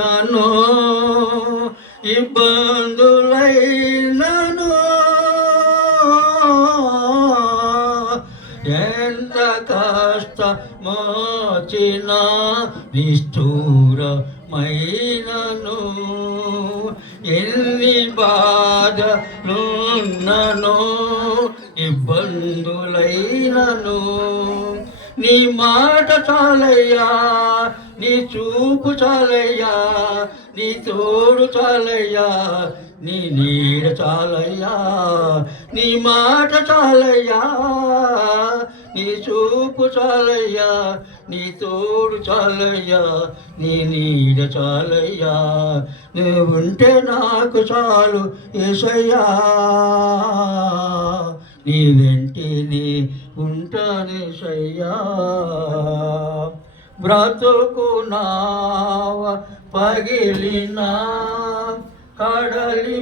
నన్ను ఇబ్బందులైనను ఎంత కష్టమొచ్చిన నిష్ఠూరమైనను ఎన్ని బాధలున్నను ఇబ్బందులైనను నీ మాట చాలయ్యా, నీ చూపు చాలయ్యా, నీ తోడు చాలయ్యా, నీ నీడ చాలయ్యా, నీ మాట చాలయ్యా, నీ చూపు చాలయ్యా, నీ తోడు చాలయ్యా, నీ నీడ చాలయ్యా, నువ్వుంటే నాకు చాలు యేసయ్యా, నీ వెంటిని ఉంటానేసయ్యా. బ్రతుకు నావ పగిలిన కడలి